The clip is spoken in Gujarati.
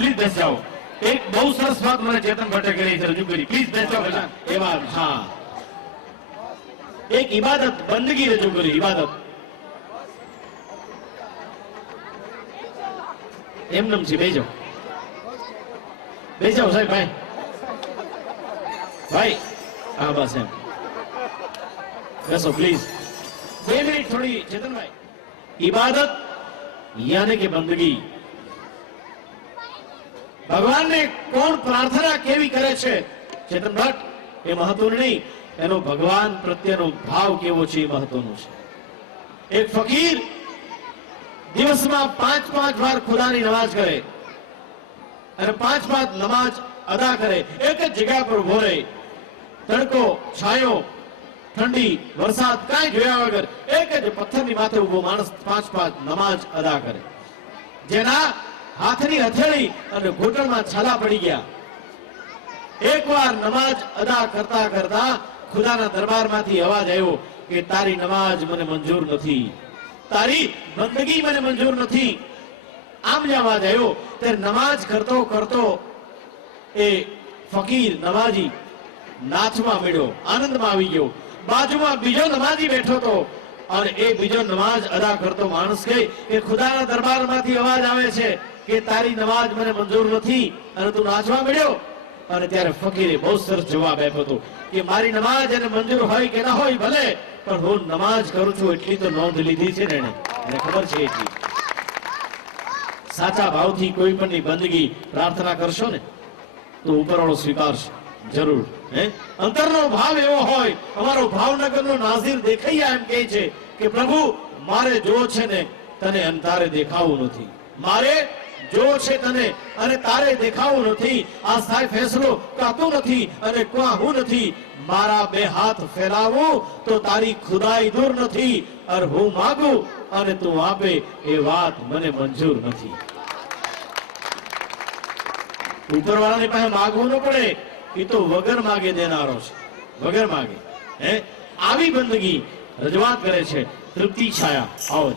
પ્લીઝ બેસ જાઓ. એક બહુ સરસ વાત મને ચેતન ભટ્ટે કરી છે, રજૂ કરી. પ્લીઝ બેસ જાઓ બધા. એ વાત, હા, એક ઇબાદત બંદગી રજૂ કરી. ઇબાદત એમનેમ છે. બેસો બેસો સાહેબ. ભાઈ ભાઈ, હા બસ એમ બેસો પ્લીઝ. 2 મિનિટ થોડી. ચેતનભાઈ, ઇબાદત યાनी કે બંદગી. ભગવાનને કોણ પ્રાર્થના કેવી કરે છે ચેતન ભટ્ટ એ મહત્વનું નહીં, એનો ભગવાન પ્રત્યેનો ભાવ કેવો છે એ મહત્વનું છે. એક ફકીર દિવસમાં 5-5 વાર ખુદાની નમાઝ કરે અને 5-5 નમાઝ અદા કરે. એક જ જગ્યા પર ઉભો રહે, તડકો, છાયો, ઠંડી, વરસાદ કાંઈ જોયા વગર એક જ પથ્થરની માથે ઉભો માણસ 5-5 નમાઝ અદા કરે. જેના હાથની હથેળી અને ઘૂંટણમાં છાલા પડી ગયા. એકવાર નમાઝ અદા કરતા કરતા ખુદાના દરબારમાંથી અવાજ આવ્યો કે તારી નમાઝ મને મંજૂર નથી, તારી બંદગી મને મંજૂર નથી. આમ જે અવાજ આવ્યો તે નમાઝ કરતો કરતો એ ફકીર નમાજી નાચમાં મળ્યો, આનંદમાં આવી ગયો. બાજુમાં બીજો નમાજી બેઠો હતો અને એ બીજો નમાઝ અદા કરતો માણસ કહે કે ખુદાના દરબારમાંથી અવાજ આવે છે કે તારી નમાઝ મને મંજૂર નથી અને તું નાચવા મળ્યો. અને ત્યારે ફકીરે બહુ સરસ જવાબ આપ્યો હતો કે મારી નમાઝ એને મંજૂર હોય કે ના હોય ભલે, પણ હું નમાઝ કરું છું એટલી તો નોંધ લીધી છે ને એને ખબર છે એટલી. સાચા ભાવથી કોઈ પણની બંદગી પ્રાર્થના કરશો ને તો ઉપરવાળો સ્વીકારશે જરૂર. અંતરનો ભાવ એવો હોય. અમારો ભાવનગરનો નાઝીર દેખૈયા એમ કહે છે કે પ્રભુ મારે જો છે ને તને અને તારે દેખાવું નથી, મારે જો છે તને અને તારે દેખાવું નથી. આ સાહેબ ફેસલો કાતું નથી અને ક્યાં હું નથી. મારા 2 હાથ ફેલાવું તો તારી ખુદાઈ દૂર નથી. અર હું માગું અને તું આપે એ વાત મને મંજૂર નથી. ઉપરવાળાની પાસે માગવું ન પડે, એ તો વગર માગે દેનારો છે, વગર માગે. આવી બંદગી રજૂઆત કરે છે તૃપ્તિ છાયા. આવો.